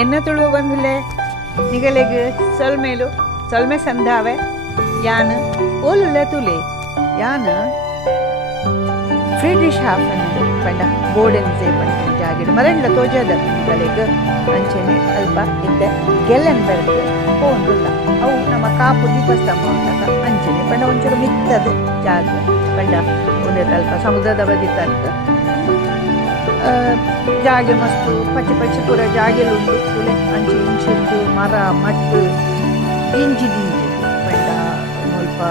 ಎನ್ನ ತುಳುವ ಬಂದಿಲ್ಲ ನಿಗಲೆಗ್ ಸೊಲ್ಮೇಲು ಸೊಲ್ಮೆ ಸಂಧಾವೆ ಯಾನ್ ಓಲುಲ್ಲ ತುಲೆ ಯಾನ್ ಫ್ರೀಡ್ರಿಶ್ ಹಾಫನ್ ಪಂಡ ಬೋರ್ಡೆನ್ಸೆ ಪಂಡ ಜಾಗಿಡ್ ಮರಂಡ್ಲ ತೋಜದ ನಿಗಲೆಗ್ ಅಂಚೆನೆ ಅಲ್ಪ ಇದ್ದೆ ಗೆಲೆನ್ಬರ್ಗ್ ಪೋಂದುಲ್ಲ ಅವು ನಮ್ಮ ಕಾಪು ದೀಪಸ್ತಂಭ ಉಂಟಕ ಅಂಚೆನೆ ಪಂಡ ಒಂಚೂರು ಮಿತ್ತದ ಜಾಗ ಪಂಡ ಒಂದೇ ತಲ್ಪ ಸಮುದ್ರದ ಬದಿ ತರ್ಕ ಜಾಗೆ ಮಸ್ತು ಪಚ್ಚೆ ಪಚ್ಚೆ ಪೂರ ಜಾಗೆಲುಂಡು ತುಲೆ ಅಂಚಿ ಇಂಚಿಡ್ದು ಮರ ಮಟ್ಟು ದಿಂಜಿ ದಿಂಜಿ ಪಂಡ ಸ್ವಲ್ಪ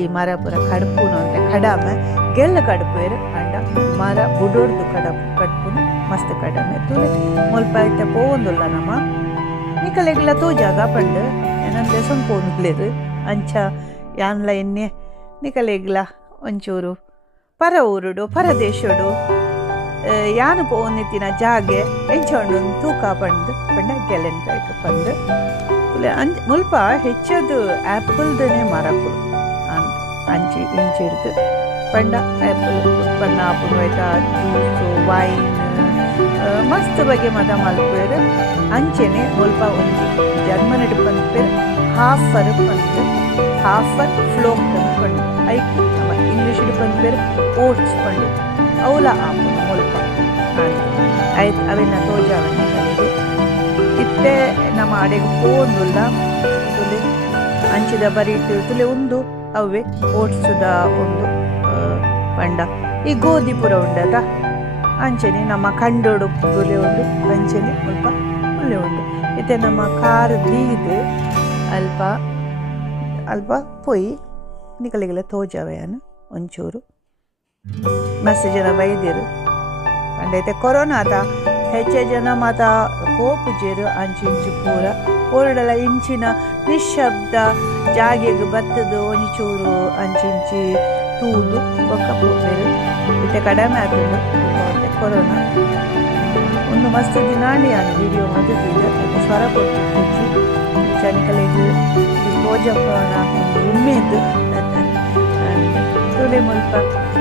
ಈ ಮರ ಪೂರ ಕಡುಪುನು ಅಂತ ಕಡಮೆ ಗೆಲ್ಲ ಕಡುಪೇರು ಅಂಡ ಮರ ಬುಡೋಡ್ದು ಕಡುಪುನು ಮಸ್ತ್ ಕಡಮೆ ತುಲೆ ಮುಲ್ಪ ಐತೆ ಪೋವಂದುಲ್ಲ ನಮ್ಮ ನಿಕಲೆಗ್ಲ ತೋಜಾಗ ಪಂಡು ಏನಂದ್ರೆ ಸೊಂದು ಪೋನ್ಲೇರು ಅಂಚ ಯಾನ್ಲ ಎಣ್ಣೆ ನಿಕಲೆಗ್ಲ ಒಂಚೂರು ಪರ ಊರುಡು ಪರದೇಶಡು ಯಾನು ಪೋನಿತ್ತಿನ ಜಾಗೆ ಎಂಚೊಂಡು ತೂಕ ಪಂಡು ಪಂಡ ಗೆಲೆನ್ಬರ್ಗ್ ಪಂಡು ತುಲೆ ಮುಲ್ಪ ಹೆಚ್ಚದು ಆ್ಯಪಲ್ದನೇ ಮರಗಳು ಅಂಚಿ ಇಂಚಿಡ್ದು ಪಂಡ ಆ್ಯಪಲ್ ಉತ್ಪನ್ನ ಆಪುನು ಆಯ್ತಾ ಜ್ಯೂಸು ವೈನ್ ಮಸ್ತ್ ಬಗೆ ಮದ ಮಲ್ಪೇರು ಅಂಚೆನೆ ಮುಲ್ಪ ಒಂಜಿ ಜರ್ಮನಿಡ್ ಪಂಪೇರು hopper ಪಂದು hopper folk Pandu hike ನಮ್ಮ ಇಂಗ್ಲೀಷಿಡ್ ಪಂಪೇರು ಓಟ್ಸ್ ಪಂಡು ಅವಲ ಆಪುನು ಮುಲ್ಪ ಆಯ್ತು ಅವೆನ್ನ ತೋಜಾವನ್ನ ಕಲಿದು ಇತ್ತೆ ನಮ್ಮ ಅಡೆಗೆ ಪೋಂದುಲ್ಲ ತುಲೆ ಅಂಚಿದ ಬರೀಟು ತುಲೆ ಒಂದು ಅವೇ ಓಟ್ಸುದ ಒಂದು ಪಂಡ ಈ ಗೋಧಿ ಪುರ ಉಂಡದ ಅಂಚನೆ ನಮ್ಮ ಕಂಡೋಡು ತುಲೆ ಉಂಡು ಅಂಚನೆ ಸ್ವಲ್ಪ ಉಳ್ಳೆ ಉಂಡು ಇತ್ತೆ ನಮ್ಮ ಕಾರು ದೀದು ಅಲ್ಪ ಅಲ್ಪ ಪೊಯ್ ನಿಕಲಿಗೆಲ್ಲ ತೋಜಾವೆಯನು ಒಂಚೂರು ಮಸ್ತ್ ಜನ ಬೈದಿರು ಪಂಡೈತೆ ಕೊರೋನಾದ ಹೆಚ್ಚೆ ಜನ ಮಾತ ಹೋಪುಜೇರು ಅಂಚಿಂಚು ಪೂರ ಓರಡಲ ಇಂಚಿನ ನಿಶಬ್ದ ಜಾಗೆಗೆ ಬತ್ತದು ಒಂಚೂರು ಅಂಚಿಂಚಿ ತೂದು ಒಕ್ಕ ಪೋಪೇರು ಇತ್ತೆ ಕಡಿಮೆ ಆಗ್ತದೆ ಕೊರೋನಾ ಒಂದು ಮಸ್ತ್ ದಿನಾಂಡಿ ನಾನು ವಿಡಿಯೋ ಮದುತ್ತಿದ್ದೆ ಅದಕ್ಕೆ ಸ್ವರ ಕೊಟ್ಟಿದ್ದು ಚನಿಕಲೆಗೆ ತೋಜಪ್ಪ ಒಂದು ಉಮ್ಮೆದ್ದು ತುಲೆ ಮುಲ್ಪ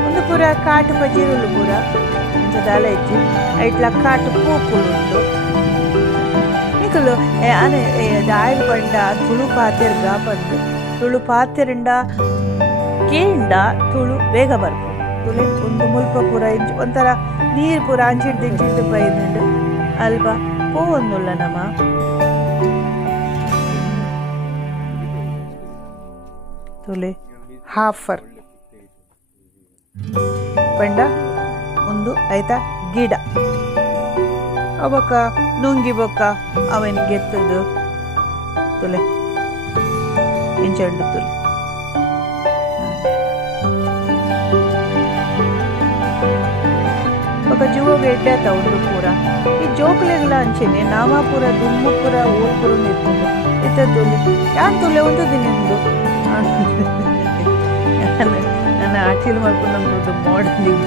ಒಂದು ಪೂರ ಕಾಟು ಪಜೀರುಳು ಪೂರ ದಲ ಇಜ್ಜಿ ಐಟ್ಲ ಕಾಟು ಪೂಪುಳುಂಡು ನಿಕಲು ಅನೆ ದಾಯಲ್ ಪಂಡ ತುಳು ಪಾತೆರ್ಗ ಬಂದು ತುಳು ಪಾತೆರಿಂಡ ಕೇಂಡ ತುಳು ಬೇಗ ಬರ್ಬೋದು ತುಳು ಒಂದು ಮುಲ್ಪ ಪೂರ ಇಂಚು ಒಂಥರ ನೀರು ಪೂರ ಅಂಚಿಡ್ದು ಇಂಚಿಡ್ದು ಬೈದುಂಡು ಅಲ್ವಾ ಪೋವೊಂದುಲ್ಲ ನಮ್ಮ ತುಲೆ ಹಾಫರ್ ಪಂಡ ಒಂದು ಆಯ್ತಾ ಗಿಡ ಅವಕ್ಕ ನುಂಗಿ ಬೊಕ್ಕ ಅವನಿಗೆ ಎತ್ತದು ತುಲೆ ಇಂಚಂಡು ತುಲೆ ఒక ಜುವೋಗ ಎಡ್ಡಾತ ಒಂದು ಪೂರ ಈ ಜೋಕ್ಲೆಗ್ಲ ಅಂಚೆನೆ ನಾಮ ಪೂರ ದುಮ್ಮು ಪೂರ ಊರ್ ಪೂರ ನಿಂತುಂಡು ಇತ್ತ ತುಲೆ ಯಾನ್ ತುಲೆ ಒಂದು ದಿನಿಂದು ನನ್ನ ಆಚಿಲ್ ಮಾಡ್ಕೊಂಡು ನಮ್ದು ಮಾಡಲಿಂಗ್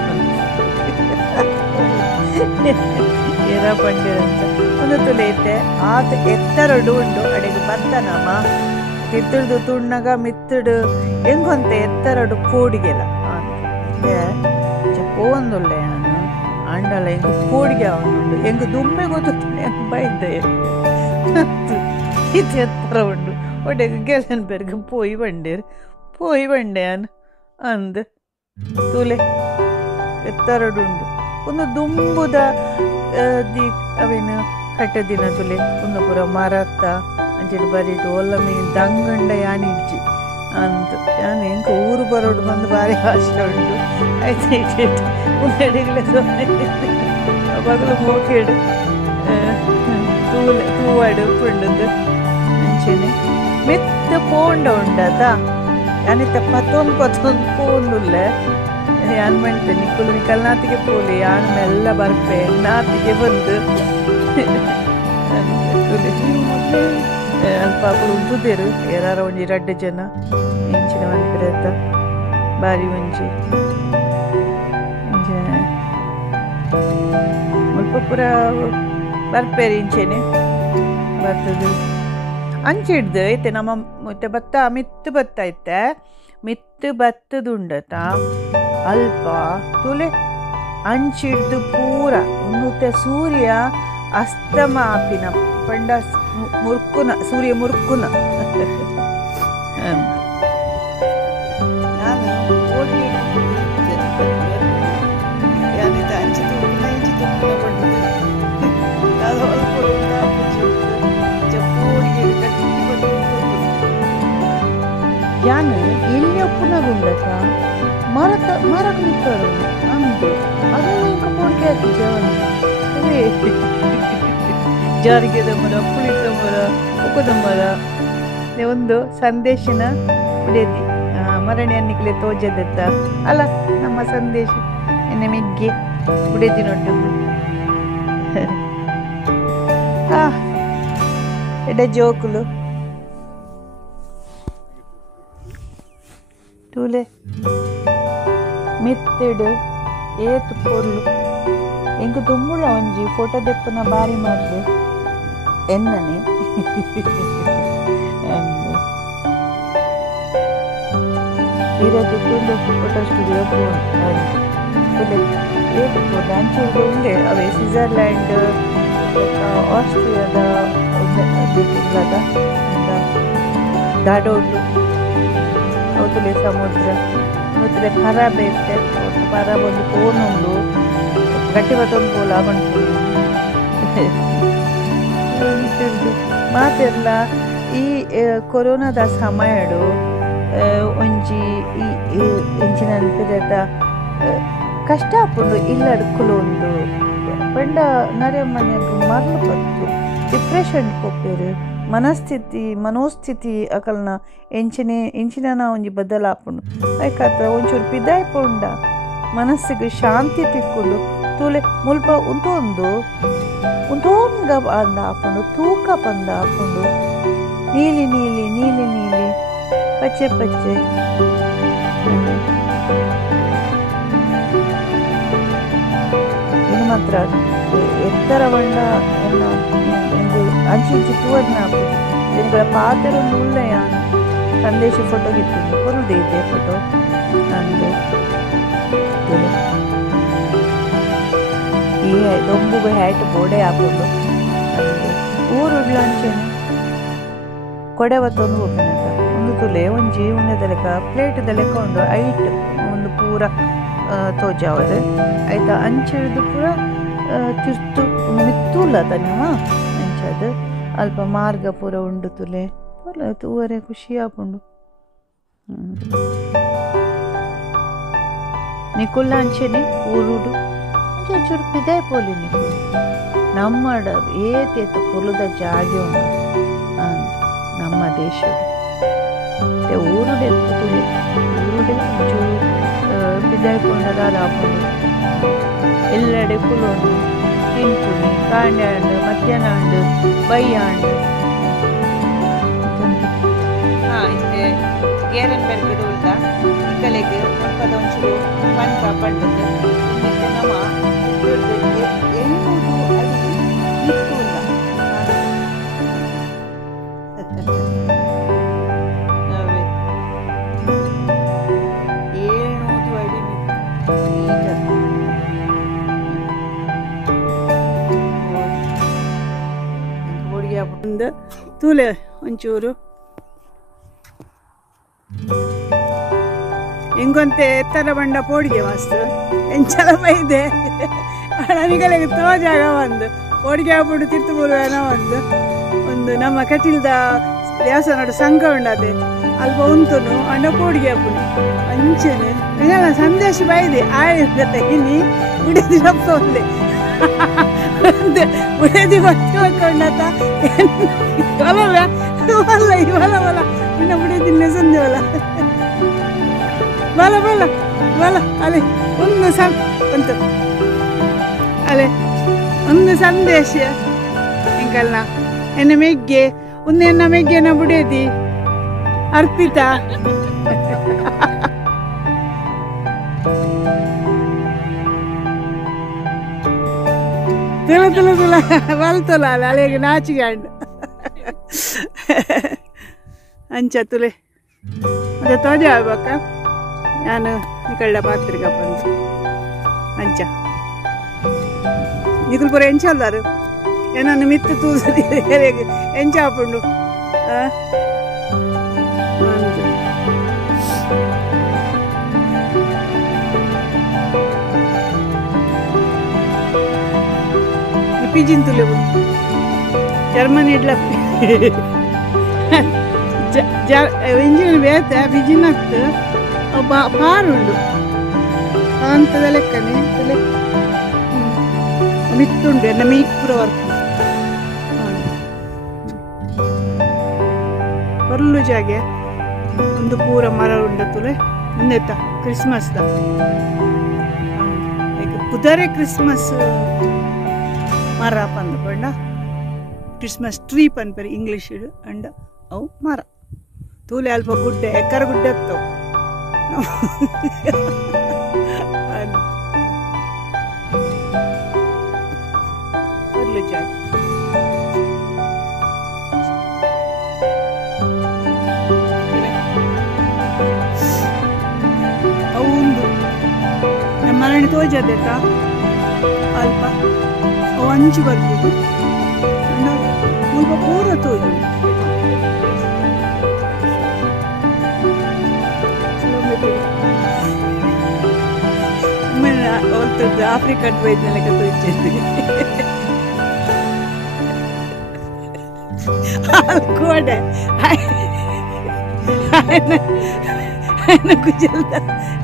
ಏರ ಪಂಡಿರಂತ ಒಂದು ತುಲೆ ಐತೆ ಆತ ಎತ್ತರಡು ಉಂಡು ಅಡೆಗೆ ಬತ್ತನಮ್ಮ ತಿರ್ತಿಡ್ದು ತುಣ್ಣಗ ಮಿತ್ತಡು ಹೆಂಗೊಂತೆ ಎತ್ತರಡು ಪೋಡಿಗೆಲ್ಲ ಪೋಂದುಲ್ಲೆ ನಾನು ಅಂಡಲ ಹೆಂಗ ಪೋಡಿಗೆ ಅವನುಂಡು ಹೆಂಗ ದುಮ್ಮೆ ಗೊತ್ತು ಹೆಂಗ ಬೈದ್ದೆ ಇದು ಎತ್ತರ ಉಂಡು ಒಡೆಗೆ ಗೆಲೆನ್ಬರ್ಗ್ ಪೋಯಿ ಬಂಡೆ ಅನ್ ಅಂದ್ ತುಲೆ ಎತ್ತರಡುಂಡು ಒಂದು ದುಂಬುದ ದಿ ಅವೇನು ಕಟ್ಟದಿನ ತುಲೆ ಒಂದು ಪುರ ಮರತ್ತ ಅಂಚೆಡು ಬರೀಟು ಒಲ್ಲಮೆ ದಂಗಂಡ ಯಾನಿಡ್ಜಿ ಅಂತ ಯಾನ್ ಹೆಂಗ ಊರು ಬರೋಡು ಬಂದು ಭಾರಿ ಕಷ್ಟ ಉಂಟು ಆಯ್ತು ಇಟ್ಟು ಉಂಡೆಡಿಗ್ಲೆ ಬಗಲು ಮೋಕೆಡು ತೂವಾಡು ಪುಂಡದು ಅಂಚೆನೆ ಮೆತ್ತ ಪೋಂಡ ಉಂಡದ ಯಾನಿತ್ತ ಪತ್ತೊಂದು ಪೋಂದುಲ್ಲ ಯಾನ್ ಮಾಡ್ತೆ ನಿಕ್ಕುಲು ನಿಕಲ್ ನಾತಿಗೆ ಪೋಲಿ ಯಾನ್ ಮೆಲ್ಲ ಬರ್ಪೆ ನಾತಿಗೆ ಬಂದು ಅಲ್ಪ ಉದ್ದುದೇರು ಯಾರ ಒಂಜಿ 2 ಜನ ಇಂಚಿನ ಒಂದಿರತ್ತ ಬಾರಿ ಒಂಜಿ ಮುಲ್ಪ ಪೂರ ಬರ್ಪೇರಿ ಇಂಚೆನೆ ಬರ್ತದು ಅಂಚಿಡ್ದು ಐತೆ ನಮ್ಮ ಮತ್ತೆ ಭತ್ತ ಮಿತ್ತು ಭತ್ತ ಐತೆ ಮಿತ್ತು ಭತ್ತದುಂಡತ ಅಲ್ಪ ತುಲೆ ಅಂಚಿಡ್ದು ಪೂರ ಉನ್ನೂತೆ ಸೂರ್ಯ ಅಸ್ತಮ ಆಪಿನ ಪಂಡ ಮುರ್ಕುನ ಸೂರ್ಯ ಮುರ್ಕುನ ಯಾನು ಎಲ್ಲಿ ಒಪ್ಪುನಗುಂಡತ ಮರಕ್ ನಿಂತರು ಅಂದು ಅದನ್ನು ಇಂಕ ಪೋಡ್ಕೆ ಹಾಕಿ ಜಾರಿಗೆದ ಮರ ಪುಳಿದ ಮರ ಉಕ್ಕದ ಮರ ಒಂದು ಸಂದೇಶನ ಬಿಡೇದಿ ಮರಣಿ ಅನ್ನಿಕ್ಲೆ ತೋಜದತ್ತ ಅಲ್ಲ ನಮ್ಮ ಸಂದೇಶ ಎನ್ನ ಮೆಗ್ಗೆ ಬಿಡೇದಿ ನೋಡು ಎಡ ಜೋಕುಲು ತೂಲೆ ಮೆತ್ತೆಡು ಏತು ಪೊರ್ಲು ಎಂಕ ತುಂಬುಳ ಒಂಜಿ ಫೋಟೋ ದೆಪ್ಪನ ಬಾರಿ ಮಾಡ್ದೆ ಎನ್ನನೆ ಇರದು ತುಂಡು ಫೋಟೋ ಸ್ಟುಡಿಯೋ ಏತು ಪೋರ್ಲು ಅಂಚೂರು ಉಂಡೆ ಅವೇ ಸ್ವಿಟ್ಜರ್ಲ್ಯಾಂಡ್ ಆಸ್ಟ್ರಿಯಾದ ಬೇಕಿಲ್ಲದ ದಾಡೋಡು ಅವತುಲೆ ಸಮುದ್ರ ಅವತುಲೆ ಪರ ಬೇತೆ ಪರ ಒಂದು ಫೋನ್ ಉಂಡು ಗಟ್ಟಿ ಬತ್ತೊಂದು ಪೋಲ ಬಂತು ಮಾತೆರ್ಲ ಈ ಕೊರೋನಾದ ಸಮಯಡು ಒಂಜಿ ಇಂಚಿನ ಪಿರತ ಕಷ್ಟ ಆಪುಂಡು ಇಲ್ಲಡ್ಕುಲು ಒಂದು ಪಂಡ ನರೆ ಮನೆಗೆ ಮರಳು ಬತ್ತು ಡಿಪ್ರೆಷನ್ ಕೊಪ್ಪೇರು ಮನೋಸ್ಥಿತಿ ಅಕಲ್ನ ಎಂಚಿನ ಒಂಜಿ ಬದಲಾಪುಂಡು ಐಕಾತ ಒಂಚೂರು ಪಿದಾಯ್ ಪುಂಡ ಮನಸ್ಸಿಗೆ ಶಾಂತಿ ತಿಕ್ಕೊಂಡು ತೂಲೆ ಮುಲ್ಪ ಉಂತೋನ್ಗ ಅಂದ ಆಪುಂಡು ತೂಕ ಬಂದ ಆಪುಂಡು ನೀಲಿ ನೀಲಿ ನೀಲಿ ನೀಲಿ ಪಚ್ಚೆ ಪಚ್ಚೆ ಇದು ಮಾತ್ರ ಎತ್ತರ ಬಂಡ ಅಂಚಿ ಇಂಚಿ ತೂವರ್ನ ಇದರ ಪಾತೆರೊಂದು ಉಳ್ಳೆಯ ಸಂದೇಶ ಫೋಟೋ ಗಿತ್ತು ಬರುದೇ ಇದೆ ಫೋಟೋ ನಂದು ಈ ದೊಂಬುಗ ಹ್ಯಾಟ್ ಬೋಡೆ ಹಾಕೊಂಡು ಊರು ಅಂಚೇನೆ ಕೊಡೆ ಬತ್ತೊಂದು ಹೋಗ್ತಾನಂತ ಒಂದು ತುಲೆ ಒಂಜಿ ಉಣ್ಣದ ಲೆಕ್ಕ ಪ್ಲೇಟ್ದ ಲೆಕ್ಕ ಉಂಡು ಐಟ್ ಒಂದು ಪೂರ ತೋಜಾವದು ಆಯ್ತಾ ಅಂಚಿಡ್ದು ಪೂರ ತಿರ್ತು ಮಿತ್ತುಲ್ಲ ತನ್ನವ ಅಂಚದು ಅಲ್ಪ ಮಾರ್ಗ ಪೂರ ಉಂಡು ತುಲೆ ತೂವರೆ ಖುಷಿ ಆಪುಂಡು ನಿಕುಲ್ಲ ಅಂಚೆನೆ ಊರುಡು ಒಂಚೂರು ಪಿದಾಯ ಪೋಲಿ ನಿಕುಲ್ ನಮ್ಮಡ ಏತೇತ ಪೊಲುದ ಜಾಗೆ ಉಂಡು ನಮ್ಮ ದೇಶದ ಊರುಡೆ ತುಲೆ ಊರುಡೆ ಒಂಚೂರು ಪಿದಾಯ ಪೋಂಡದ ಆಪುಂಡು ಎಲ್ಲೆಡೆ ಕುಲೋಂಡು ತಿಂಪುನಿ ಕಾಂಡೆ ಹಣ್ಣು ಮಧ್ಯಾಹ್ನ ಹಣ್ಣು ಬಯ್ಯ ಹಣ್ಣು ಇತ್ತೆ ಗೇರನ್ಬೆರ್ಗ್ ಥೂಲ್ದ ಇಕ್ಕಲೆಗ್ ಮುಲ್ಪದ ಒಂಚೂರು ಪಂಡ ಪಂಡದು ಮತ್ತೆ ನಮ್ಮ ಎಣ್ಣೂದು ಅಡಿ ಇತ್ತೂಲ್ಲ ಏಣೂದು ಅಡಿ ಒಂದು ತೂಲೆ ಒಂಚೂರು ಹಿಂಗೊಂತೆ ಎತ್ತರ ಬಂಡ ಪೋಡಿಗೆ ಮಸ್ತ್ ಎಂಚಲ ಬೈದೆ ನನಗಳಿಗೆ ತೋಜಾಗ ಒಂದು ಪೋಡಿಗೆ ಹಾಕ್ಬಿಟ್ಟು ತಿರ್ತು ಬರುವೇನೋ ಒಂದು ನಮ್ಮ ಕಟೀಲ್ದ ದೇವಸ್ಥಾನ ಸಂಘ ಉಂಡದೆ ಅಲ್ಪ ಉಂತುನು ಅಣ್ಣ ಪೋಡಿಗೆ ಹಾಕ್ಬಿಡು ಅಂಚೆನೆ ನಿಂಗಲ್ಲ ಸಂದೇಶ ಬೈದೆ ಆಯ್ತು ಇನಿ ಉಡಿದಿ ಹಬ್ಬ ಒಂದೇ ಉಡಿದಿ ಬತ್ತಿ ಹಾಕೊಂಡತ ಹೊಲವ ಹೊಲ ಹೊಲ ಹೊಲ ಇನ್ನ ಉಡಿದಿಲ್ಲ ಸಂದೇವಲ್ಲ ಬಲ ಬಲ ಬಲ ಅಲೆ ಒಂದು ಬಂತು ಅಲೆ ಒಂದು ಸಂದೇಶ ಎಂಕಲ್ನ ಎನ್ನ ಮೆಗ್ಗೆ ಒಂದು ಎನ್ನ ಮೆಗ್ಗೆನ ಬುಡೇದಿ ಅರ್ಪಿತಾ ತುಲ ತುಲ ತುಲ ಬಲ್ತಲ್ಲ ಅಲ್ಲ ಅಲೆಗೆ ನಾಚಿಗಾಂಡು ಅಂಚ ತುಲೆ ಅದೇ ತೋಜೆ ಆಗ್ಬೇಕ ನಾನು ಈ ಕಳ್ಳ ಪಾತ್ರೆಗೆ ಬಂದು ಅಂಚ निकुल पर ಎಂಚಲ್ಲಾರು ಏನನ್ನು ಮಿತ್ತು ತೂಸದಿ ಎಂಚಾಪುಂಡು पिजिन तुले जर्मनी इडला इंजिन ಬೇತೆ पिजिन ಅತ್ತು ಪಾರುಂಡು ಅಂತದ ಲೆಕ್ಕನೆ ತಲೆ ಮಿತ್ತುಂಡು ಎನ್ನ ಮೀಪುರ ವರ್ಕ್ ಬರ್ಲು ಜಾಗೆ ಒಂದು ಪೂರ ಮರ ಉಂಡ ತುಲೆ ಮುಂದೆತ್ತ ಕ್ರಿಸ್ಮಸ್ ದ ಪುದರೆ ಕ್ರಿಸ್ಮಸ್ ಮರ ಪಂದು ಪಂಡ ಕ್ರಿಸ್ಮಸ್ ಟ್ರೀ ಪನ್ಪೆರಿ ಇಂಗ್ಲಿಷ್ ಅಂಡ್ ಅವು ಮರ ತೂಲೆ ಅಲ್ಪ ಗುಡ್ಡೆ ಎಕ್ಕರ ಗುಡ್ಡೆ ಎತ್ತವು ಬರ್ಲು ಜಾಗ ಅವು ಒಂದು ನಮ್ಮ ಮರಣಿ ತೋಜದೆತ್ತ ಅಲ್ಪ ಅವು ಅಂಚು ಬರ್ಬೋದು ಸ್ವಲ್ಪ ಪೂರ ತೋಜು ಒತ್ತದ್ದು ಆಫ್ರಿಕನ್ ವೈದ್ಯ ಲೆಕ್ಕ ತೋಚಿದ್ದೆ ಕೋಡೆ ಗುಜಲ್ದ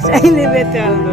ಶೈಲಿ ಬೇತೆ ಅಲ್ದು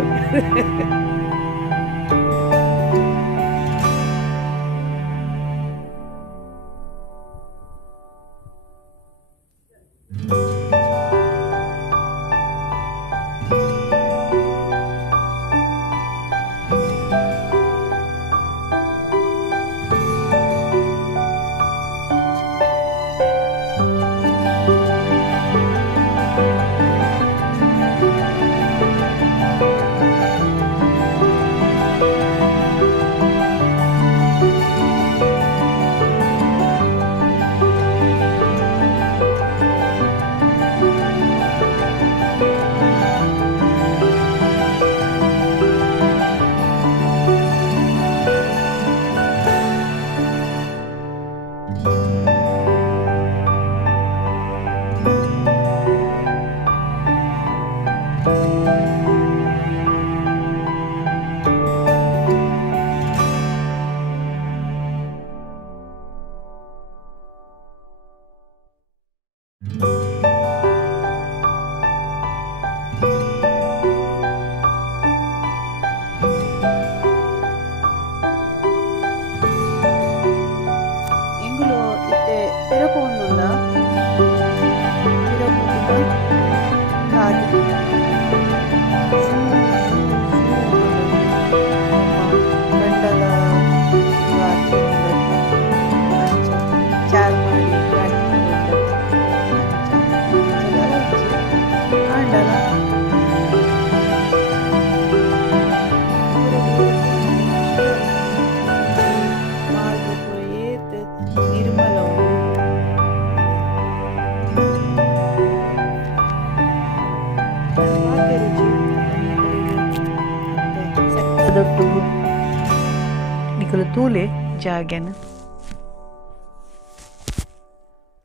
निकुल तूले जागेन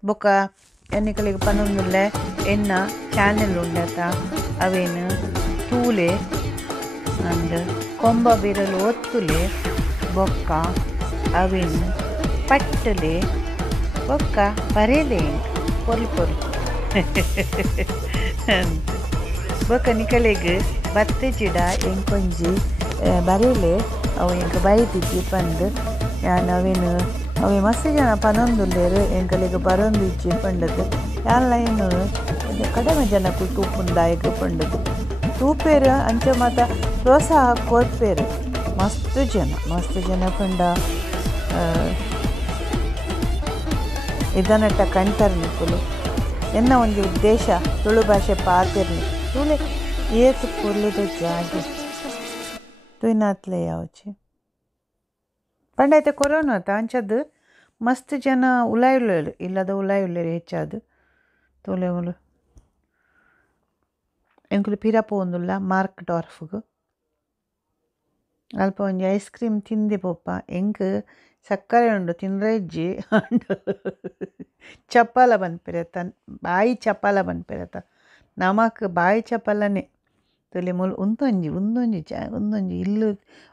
बೊಕ ಎನ್ನಿಕಲಿಗೆ ಪನ್ನೊಂದುಲ್ಲೆ ಎನ್ನ ಚಾನೆಲ್ ಉಂಡತ ಅವೇನು ತೂಲೆ ಅಂಡ್ ಕೊಂಬ ಬಿರಲು ಒತ್ತುಲೆ ಬೊಕ್ಕ ಅವೇನು ಪಟ್ಟಲೆ ಬೊಕ್ಕ ಬರೇಲೆ ಪೊರ್ಲು ಪೊರ್ಲು ಬೊಕ್ಕ ನಿಕಲೆಗ್ ಬತ್ತೆ ಜಿಡ ಎಂಕೊಂಜಿ ಬರೇಲೆ ಅವು ಎಂಕ ಬೈತಿಜ್ಜಿ ಪಂದು ಯಾನ್ ಅವೇನು ಅವೆ ಮಸ್ತ್ ಜನ ಪನೊಂದುಲ್ಲೇರು ಎಂಕಲಿಗೆ ಬರೊಂದು ಇಜ್ಜಿ ಪಂಡದು ಯಾನ್ಲ ಏನು ಕಡಿಮೆ ಜನಕ್ಕೂ ತೂಪುಂದಾಯಕ ಪಂಡದು ತೂಪೇರು ಅಂಚ ಮಾತ ಪ್ರೋತ್ಸಾಹ ಕೊರ್ಪೇರು ಮಸ್ತ್ ಜನ ಪಂಡ ಇದನ್ನಟ್ಟ ಕಂಟರ್ನಿಕ್ಕುಲು ಎನ್ನ ಒಂದು ಉದ್ದೇಶ ತುಳು ಭಾಷೆ ಪಾತಿರ್ನಿ ತುಳು ಏತು ಪೊರ್ಲುದ ಜಾಗೆ ತುಯ್ನಾತ್ಲೆ ಯಾವಚಿ ಪಂಡೈತೆ ಕೊರೋನಾ ಆತ ಅಂಚದ್ದು ಮಸ್ತ್ ಜನ ಉಲಾಯುಳ್ಳೇರು ಇಲ್ಲದ ಉಲಾಯುಳ್ಳೇರು ಹೆಚ್ಚಾದು ತೋಲೆವಲು ಎಂಕುಲು ಪಿರಪ ಒಂದುಲ್ಲ ಮಾರ್ಕ್ ಡಾರ್ಫ್ಗು ಅಲ್ಪ ಒಂಜಿ ಐಸ್ ಕ್ರೀಮ್ ತಿಂದೆ ಪೋಪ ಎಂಕ್ ಸಕ್ಕರೆ ಉಂಡು ತಿಂದ್ರೆ ಇಜ್ಜಿ ಅಂಡ್ ಚಪ್ಪಲ ಬನ್ಪಿರತ್ತ ಬಾಯಿ ಚಪ್ಪಲ ಬನ್ಪಿರತ್ತ ನಮಕ್ ಬಾಯಿ ಚಪ್ಪಲನೇ ತೊಲೆ ಮೂಲು ಒಂದೊಂಜಿ ಇಲ್ಲು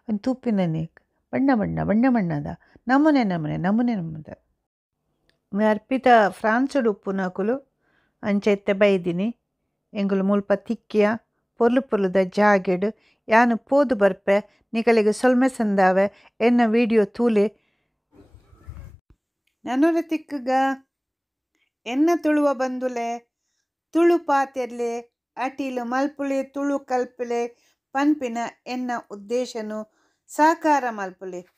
ಒಂದು ತೂಪಿನನೆ ಬಣ್ಣ ಬಣ್ಣ ಬಣ್ಣ ಬಣ್ಣದ ನಮೂನೆ ನಮೂನೆ ನಮೂನೆ ನಮೂನೆ ಅರ್ಪಿತ ಫ್ರಾನ್ಸುಡು ಉಪ್ಪು ನಕುಲು ಅಂಚೆ ಎತ್ತೆ ಬೈದಿನಿ ಎಂಗುಲು ಮುಲ್ಪ ತಿಕ್ಕಿಯ ಪೊರ್ಲು ಪೊರ್ಲುದ ಜಾಗೆಡು ಯಾನು ಪೋದು ಬರ್ಪೆ ನಿಕಲಿಗೆ ಸೊಲ್ಮೆ ಸಂದಾವೆ ಎನ್ನ ವಿಡಿಯೋ ತೂಲೆ ನನ್ನೂರ ತಿಕ್ಕಗ ಎನ್ನ ತುಳುವ ಬಂದುಲೆ ತುಳು ಪಾತೆರ್ಲೆ ಅಟಿಲು ಮಲ್ಪುಲೆ ತುಳು ಕಲ್ಪುಲೆ ಪನ್ಪಿನ ಎನ್ನ ಉದ್ದೇಶನು ಸಾಕಾರ ಮಲ್ಪುಲೆ